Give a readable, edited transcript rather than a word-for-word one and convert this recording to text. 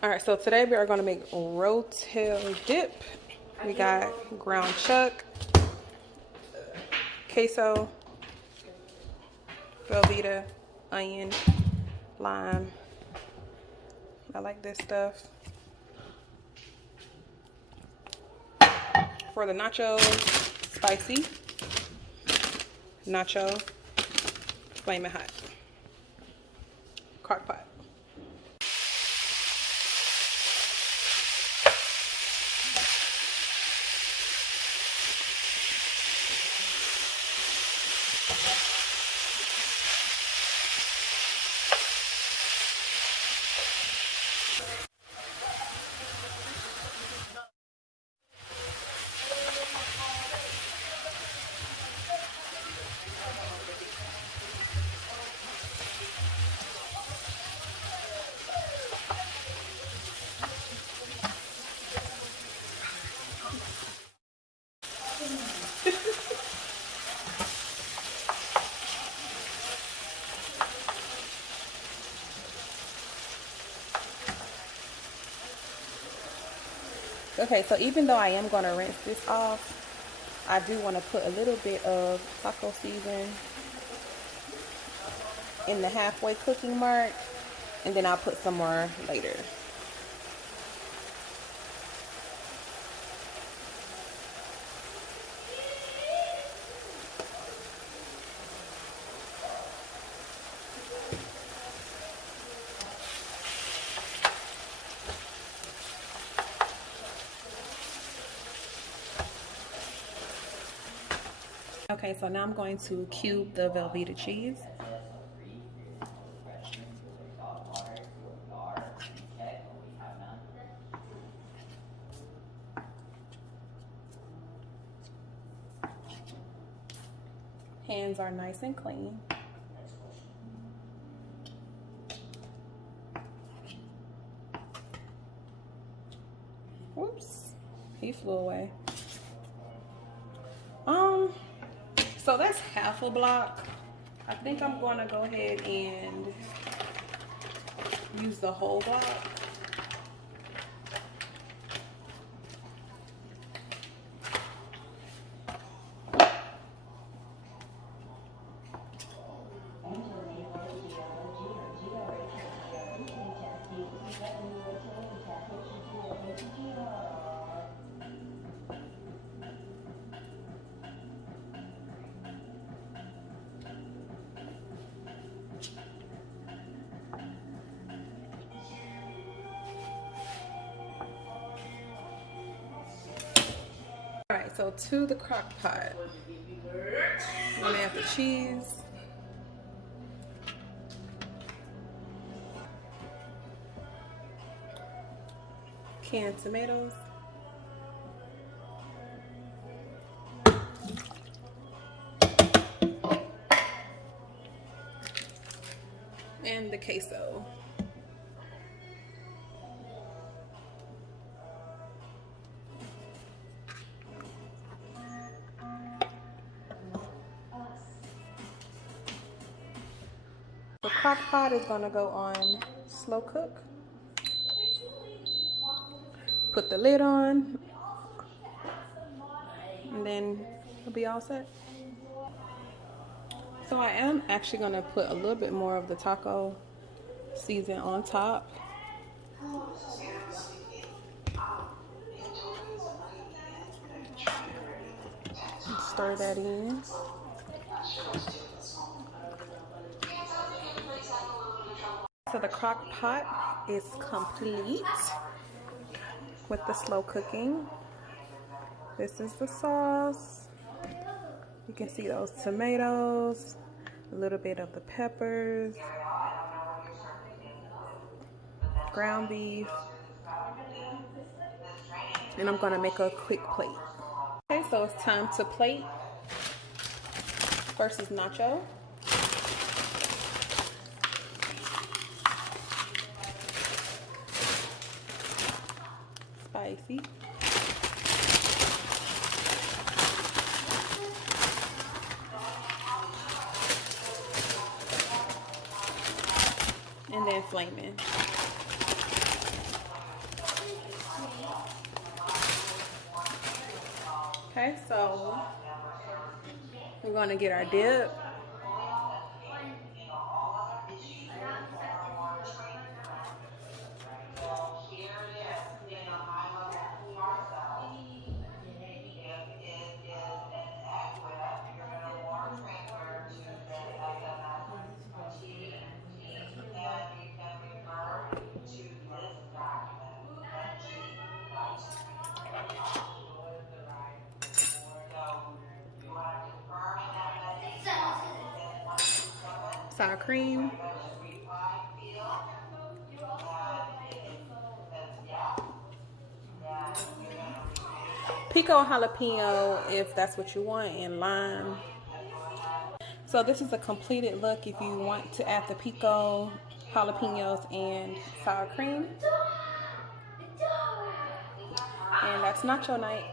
All right, so today we are going to make rotel dip. We got ground chuck, queso, Velveeta, onion, lime. I like this stuff. For the nachos, spicy, nacho, flaming hot, crock pot. Okay, so even though I am going to rinse this off, I do want to put a little bit of taco season in the halfway cooking mark, and then I'll put some more later. Okay, so now I'm going to cube the Velveeta cheese. Hands are nice and clean. Whoops, he flew away. So that's half a block. I think I'm going to go ahead and use the whole block. Alright, so to the crock pot, I'm gonna add the cheese, canned tomatoes, and the queso. The crock pot is going to go on slow cook. Put the lid on, and then it'll be all set. So I am actually going to put a little bit more of the taco season on top. Stir that in. So the crock pot is complete with the slow cooking. This is the sauce. You can see those tomatoes, a little bit of the peppers, ground beef, and I'm gonna make a quick plate. Okay, so it's time to plate. First is nacho. Spicy. And then flaming. Okay, so we're gonna get our dip. Sour cream. Pico jalapeno if that's what you want, and lime. So this is a completed look if you want to add the pico, jalapenos, and sour cream. And that's nacho night.